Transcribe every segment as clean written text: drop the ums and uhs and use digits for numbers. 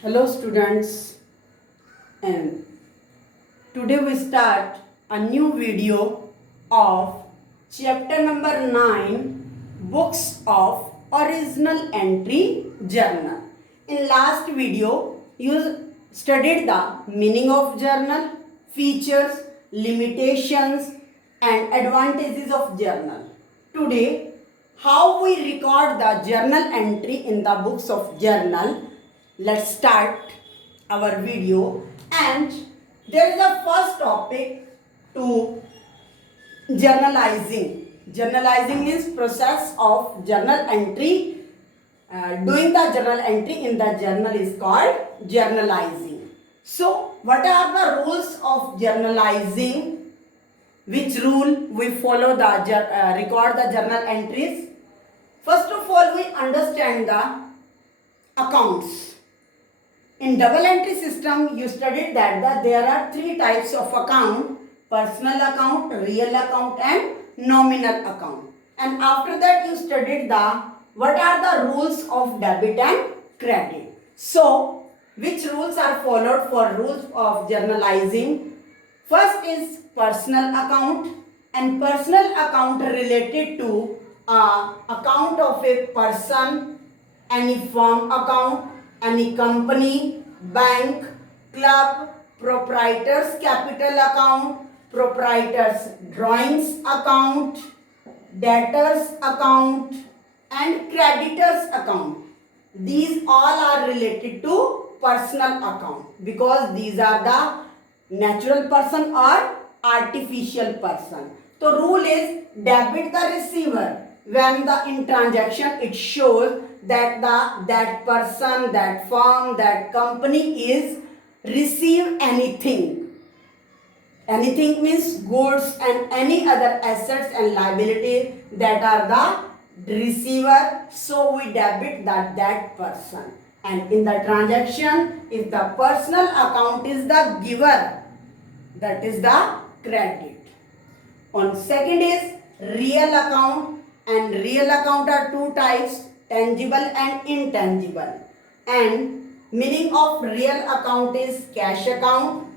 Hello students, and today we start a new video of chapter number 9, books of original entry journal. In last video you studied the meaning of journal, features, limitations and advantages of journal. Today how we record the journal entry in the books of journal. Let's start our video, and there is a first topic to journalizing. Journalizing means process of journal entry. Doing the journal entry in the journal is called journalizing. So what are the rules of journalizing? Which rule we follow the record the journal entries? First of all, we understand the accounts. In double entry system, you studied that there are three types of account: personal account, real account and nominal account. And after that you studied what are the rules of debit and credit. So, which rules are followed for rules of journalizing? First is personal account, and personal account related to account of a person, any firm account, any company, bank, club, proprietor's capital account, proprietor's drawings account, debtor's account and creditor's account. These all are related to personal account because these are the natural person or artificial person. So rule is debit the receiver when in transaction it shows that that person, that firm, that company is receive anything. Anything means goods and any other assets and liabilities that are the receiver. So we debit that person. And in the transaction, if the personal account is the giver, that is the credit. On second is real account, and real account are two types: tangible and intangible. And meaning of real account is cash account,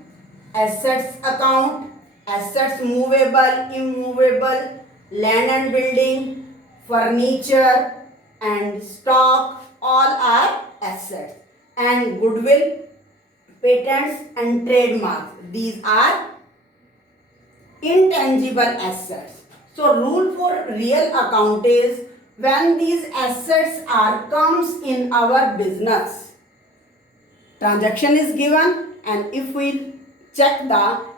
assets account, assets movable, immovable, land and building, furniture and stock, all are assets. And goodwill, patents and trademarks, these are intangible assets. So rule for real account is when these assets comes in our business, transaction is given, and if we check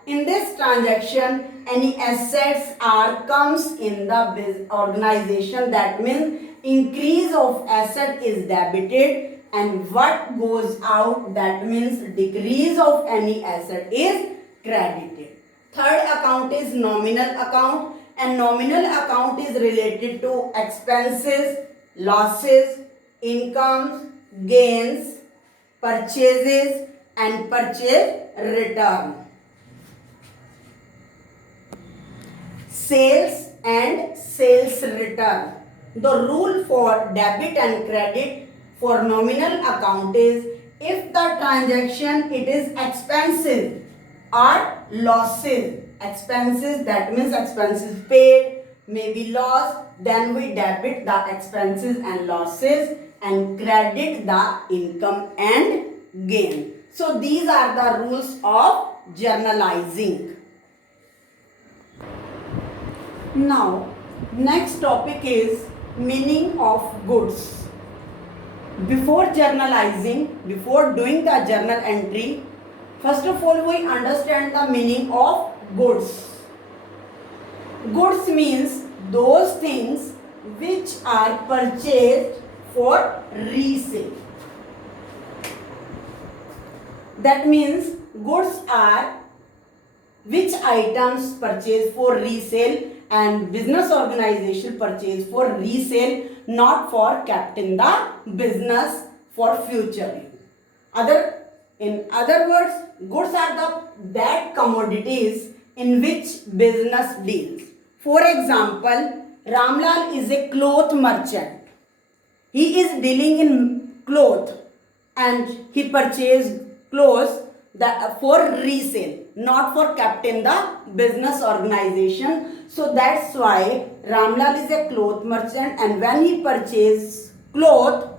in this transaction any assets comes in the organization, that means increase of asset is debited, and what goes out, that means decrease of any asset is credited. Third account is nominal account, and nominal account is related to expenses, losses, incomes, gains, purchases and purchase return, sales and sales return. The rule for debit and credit for nominal account is if the transaction it is expenses or losses. Expenses, that means expenses paid, maybe loss, then we debit the expenses and losses and credit the income and gain. So these are the rules of journalizing. Now next topic is meaning of goods. Before journalizing, before doing the journal entry, first of all we understand the meaning of goods. Goods means those things which are purchased for resale. That means goods are which items purchased for resale, and business organization purchase for resale, not for kept in the business for future use. In other words, goods are that commodities in which business deals. For example, Ramlal is a cloth merchant. He is dealing in cloth. and he purchased clothes that for resale, not for kept in the business organization. So that's why Ramlal is a cloth merchant, and when he purchases cloth,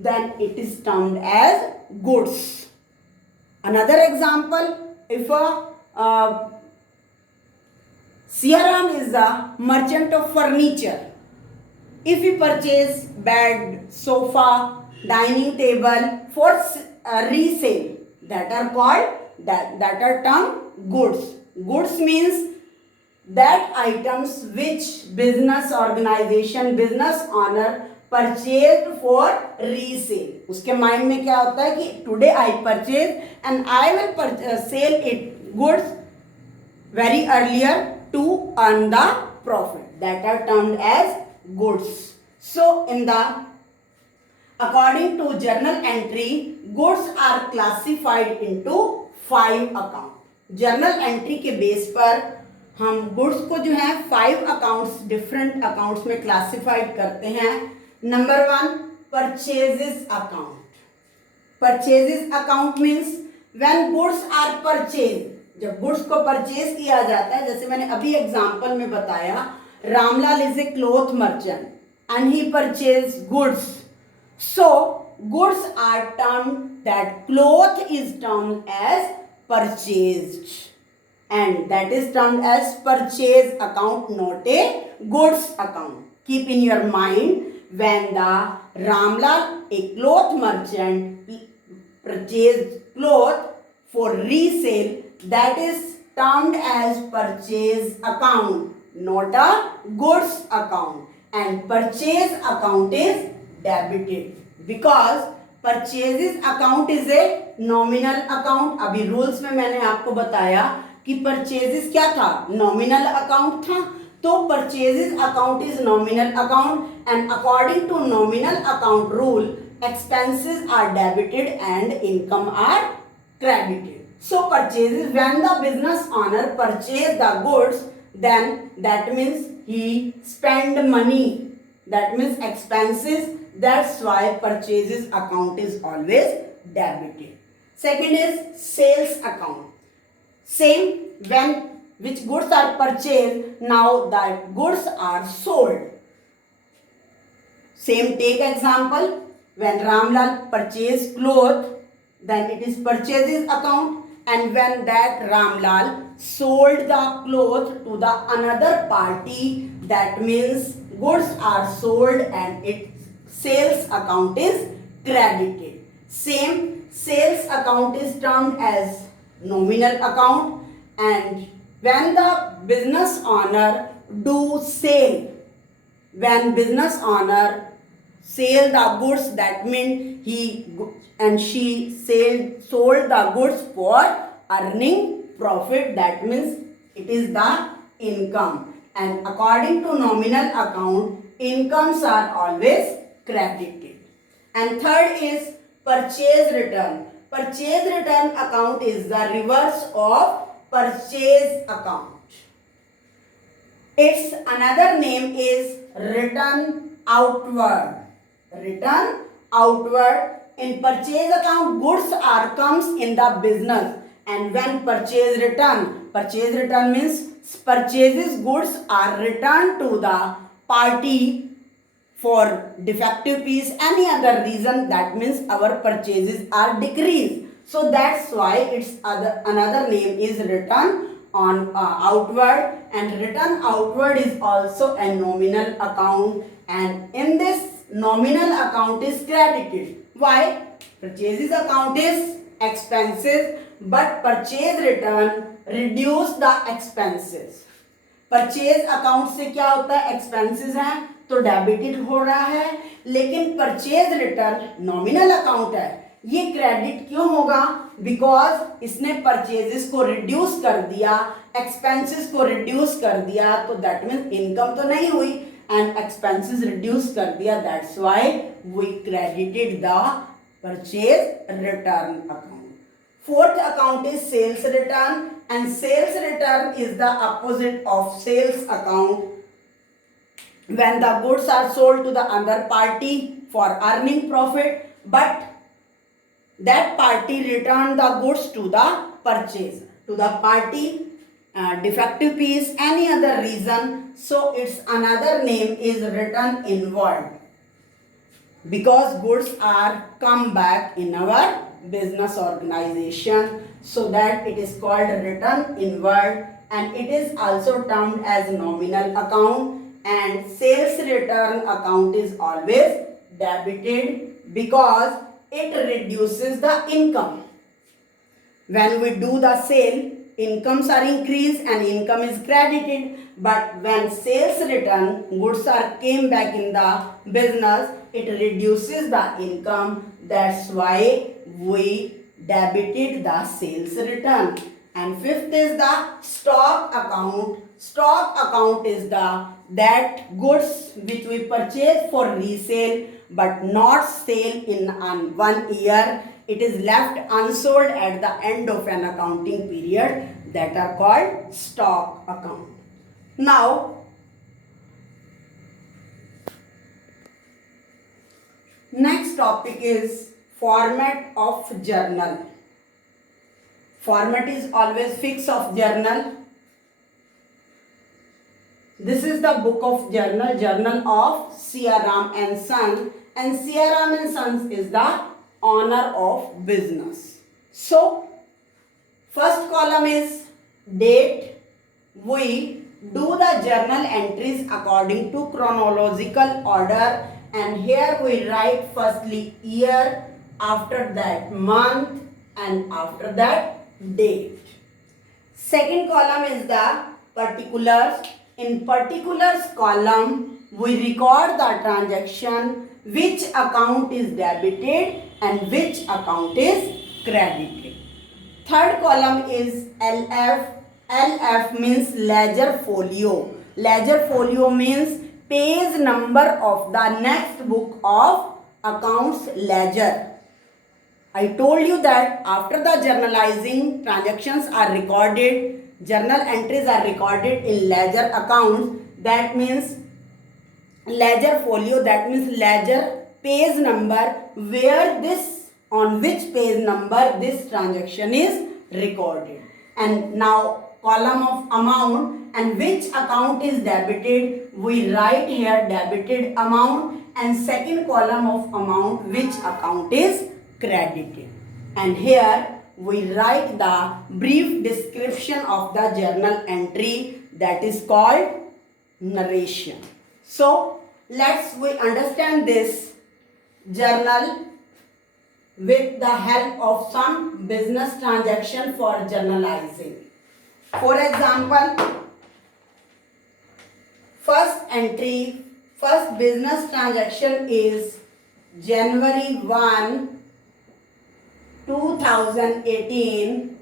then it is termed as goods. Another example, if a Siaram is a merchant of furniture. If he purchase bed, sofa, dining table for resale, that are called that are termed goods. Goods means that items which business organization, business owner purchased for resale. उसके mind में क्या होता है कि today I purchase and I will sell it goods very earlier to earn the profit. That are termed as goods. So in the according to journal entry, goods are classified into 5 account. Journal entry के base पर हम goods को जो है 5 accounts different accounts में classified करते हैं. Number 1, purchases account. Purchases account means when goods are purchase. जब गुड्स को परचेज किया जाता है, जैसे मैंने अभी एग्जांपल में बताया, Ramlal is a cloth merchant and he purchase goods. So goods are termed that cloth is termed as purchased, and that is termed as purchase account, not a goods account. Keep in your mind, when the Ramlal, a cloth merchant, purchased cloth for resale, that is termed as purchase account, not a goods account. And purchase account is debited because purchases account is a nominal account. अभी rules में मैंने आपको बताया कि purchases क्या था, nominal account था. तो purchases account is nominal account and according to nominal account rule expenses are debited and income are credited. So purchases, when the business owner purchase the goods, then that means he spend money, that means expenses. That's why purchases account is always debited. Second is sales account. Same, when which goods are purchased, now that goods are sold. Same, take example, when Ramlal purchased cloth, then it is purchases account, and when that Ramlal sold the cloth to the another party, that means goods are sold and it sales account is credited. Same, sales account is termed as nominal account, and when the business owner do sale, when business owner sell the goods, that means he and she sold the goods for earning profit, that means it is the income. And according to nominal account, incomes are always credited. And third is purchase return. Purchase return account is the reverse of purchase account. Its another name is return outward. Return outward. In purchase account, goods are comes in the business, and when purchase return means purchases goods are returned to the party for defective piece, any other reason, that means our purchases are decreased. So that's why its another name is return on outward, and return outward is also a nominal account, and in this nominal account is credited. Why? Purchases account is expenses, but purchase return reduce the expenses. Purchase account से क्या होता है, expenses हैं तो debited हो रहा है, लेकिन परचेज रिटर्न नॉमिनल अकाउंट है, ये क्रेडिट क्यों होगा? बिकॉज इसने परचेजेस को रिड्यूस कर दिया, एक्सपेंसेस को रिड्यूस कर दिया, तो दैट मीन्स इनकम तो नहीं हुई एंड एक्सपेंसेस रिड्यूस कर दिया, that's why we credited the purchase return account. Fourth account is sales return, and sales return is the opposite of sales account. When the goods are sold to the other party for earning profit, but that party returned the goods to the purchaser. To the party, defective piece, any other reason, so its another name is return inward, because goods are come back in our business organization, so that it is called return inward, and it is also termed as nominal account. And sales return account is always debited because it reduces the income. When we do the sale, incomes are increased and income is credited. But when sales return, goods are came back in the business, it reduces the income. That's why we debited the sales return. And fifth is the stock account. Stock account is that goods which we purchase for resale but not sale in 1 year. It is left unsold at the end of an accounting period, that are called stock account. Now, next topic is format of journal. Format is always fixed of journal. This is the book of journal, journal of Siaram and Son, and Siaram and Sons is the owner of business. So, first column is date. We do the journal entries according to chronological order, and here we write firstly year, after that month, and after that date. Second column is the particulars. In particulars column, we record the transaction, which account is debited and which account is credited. Third column is LF. LF means ledger folio. Ledger folio means page number of the next book of accounts ledger. I told you that after the journalizing, transactions are recorded, journal entries are recorded in ledger accounts. That means ledger folio, that means ledger page number, where this, on which page number this transaction is recorded. And now column of amount, and which account is debited, we write here debited amount, and second column of amount, which account is credited. And here we write the brief description of the journal entry, that is called narration. So let's we understand this journal with the help of some business transaction for journalizing. For example, first entry, first business transaction is January 1, 2018.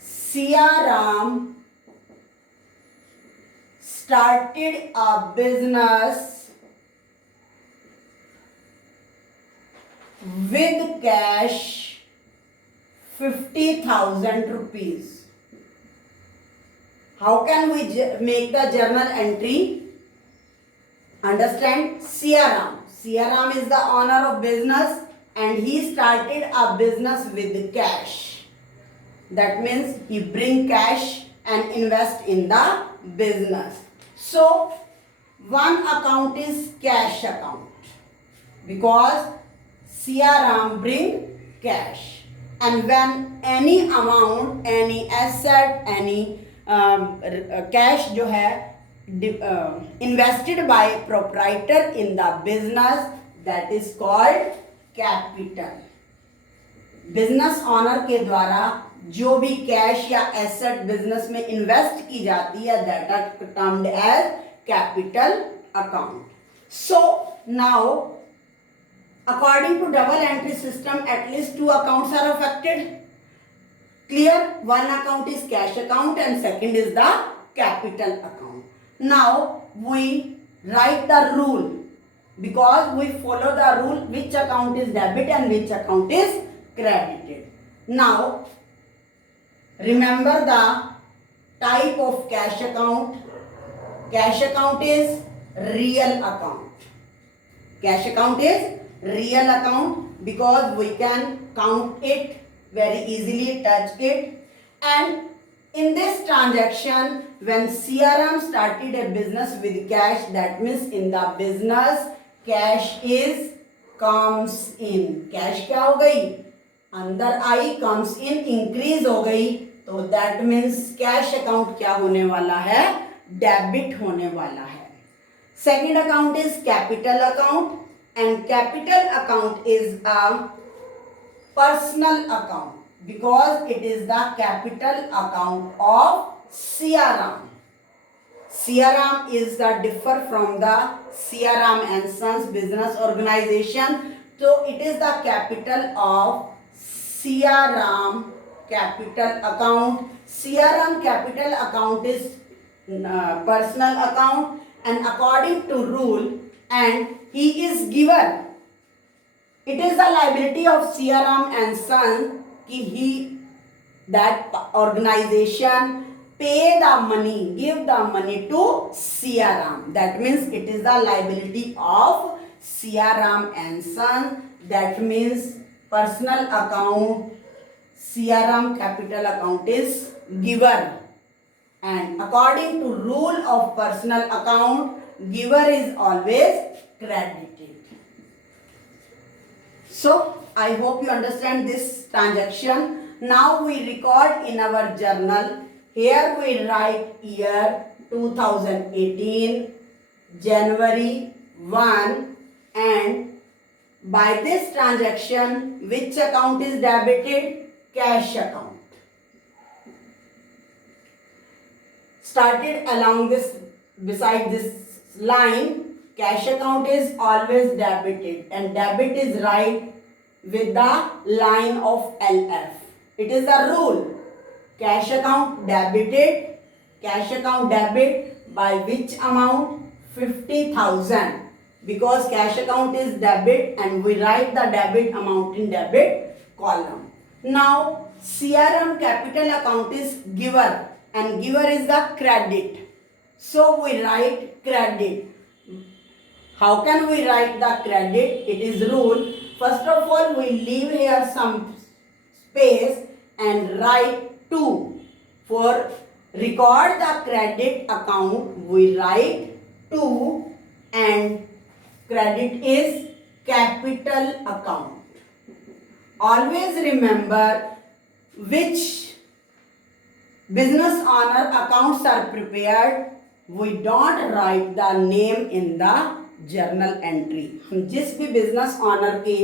Siaram started a business with cash 50,000 rupees. How can we make the journal entry? Understand, Siaram. Siaram is the owner of business and he started a business with cash. That means he bring cash and invest in the business. So, one account is cash account because Siaram bring cash. And when any amount, any asset, any cash जो है invested by proprietor in the business, that is called capital. Business owner के द्वारा जो भी cash या asset business में invest की जाती है, that are termed as capital account. So now according to double entry system, at least two accounts are affected. Clear? One account is cash account and second is the capital account. Now we write the rule, because we follow the rule which account is debit and which account is credited. Now remember the type of cash account. Cash account is real account. Cash account is real account because we can count it very easily, touch it. And in this transaction, when CRM started a business with cash, that means in the business cash is comes in. Cash क्या हो गई? अंदर आई, comes in increase हो गई, तो that means cash account क्या होने वाला है? डेबिट होने वाला है. Second account is capital account, and capital account is a personal account because it is the capital account of CRM. CRM is the differ from the CRM and Sons business organization. So it is the capital of CRM capital account. CRM capital account is personal account, and according to rule, and he is given. It is the liability of CRM and Son कि that organization pay the money, give the money to CRM. That means it is the liability of CRM and Son. That means personal account, CRM capital account is given. And according to rule of personal account, giver is always credited. So, I hope you understand this transaction. Now we record in our journal. Here we write year 2018, January 1, and by this transaction, which account is debited? Cash account. Started along this, beside this line, cash account is always debited, and debit is right with the line of LF. It is the rule. Cash account debited, cash account debit by which amount? 50,000. Because cash account is debit and we write the debit amount in debit column. Now CRM capital account is giver and giver is the credit. So we write credit. How can we write the credit? It is rule. First of all, we leave here some space and write 2. For record the credit account, we write 2 and credit is capital account. Always remember which business owner accounts are prepared. We don't write the name in the journal entry. हम जिस भी business owner के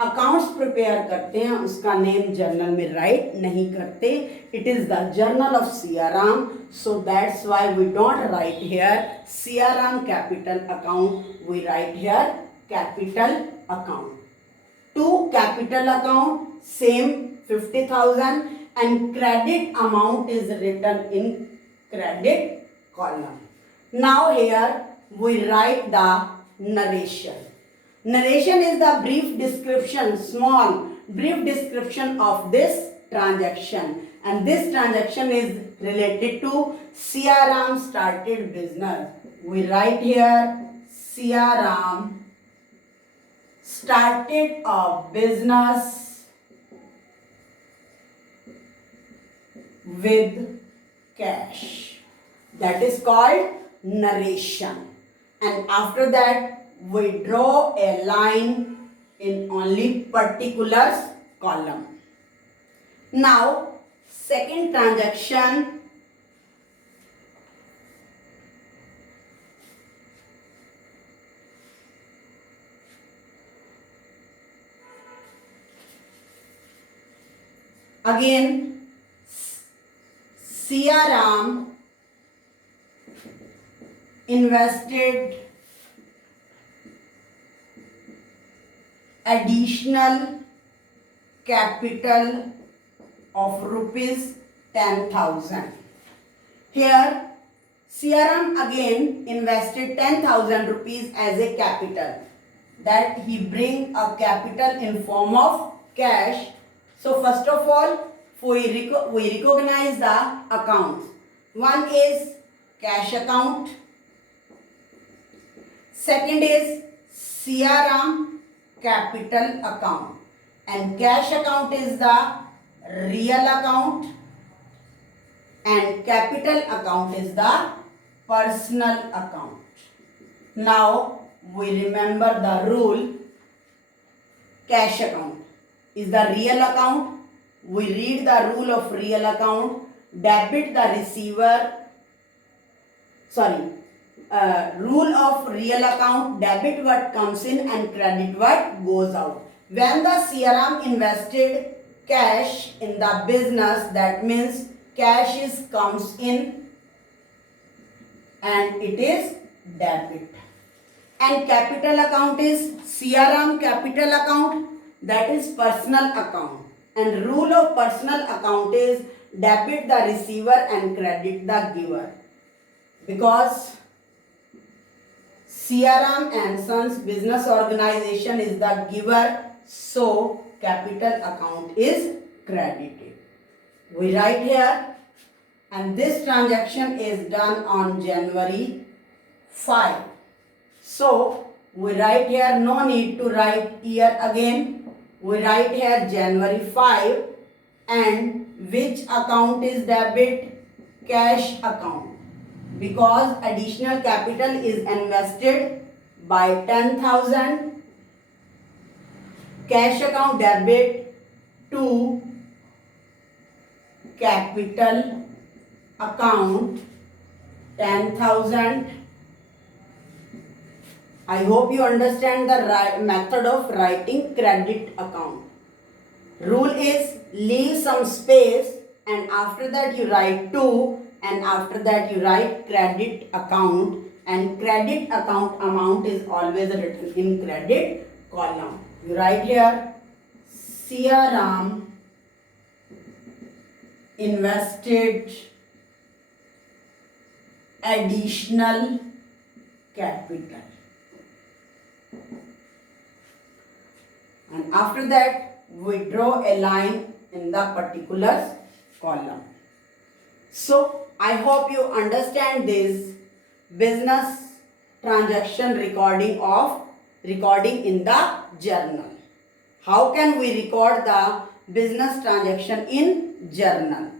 accounts prepare करते हैं उसका name journal में write नहीं करते. It is the journal of CRM, so that's why we don't write here CRM capital account, we write here capital account. To capital account same 50,000 and credit amount is written in credit column. Now here we write the narration. Narration is the brief description, small brief description of this transaction, and this transaction is related to CRM started business. We write here CRM started a business with cash. That is called narration. And after that we draw a line in only particulars column. Now second transaction, again CRM invested additional capital of rupees 10,000. Here CRM again invested 10,000 rupees as a capital, that he bring a capital in form of cash. So first of all we recognize the accounts. One is cash account, second is CRM capital account, and cash account is the real account, and capital account is the personal account. Now we remember the rule. Cash account is the real account. We read the rule of real account. Debit the receiver. Rule of real account. Debit what comes in and credit what goes out. When the CRM invested cash in the business, that means cash comes in and it is debit. And capital account is CRM capital account, that is personal account. And rule of personal account is debit the receiver and credit the giver. Because CRM and Sons business organization is the giver, so capital account is credited. We write here, and this transaction is done on January 5. So we write here, no need to write year again. We write here January 5, and which account is debit? Cash account. Because additional capital is invested by 10,000. Cash account debit to capital account 10,000. I hope you understand the method of writing credit account. Rule is leave some space and after that you write to, and after that you write credit account, and credit account amount is always written in credit column. You write here CRM invested additional capital, and after that we draw a line in the particular column. So I hope you understand this business transaction recording in the journal. How can we record the business transaction in journal?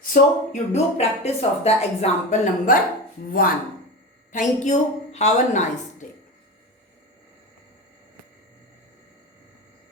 So you do practice of the example number 1. Thank you. Have a nice day.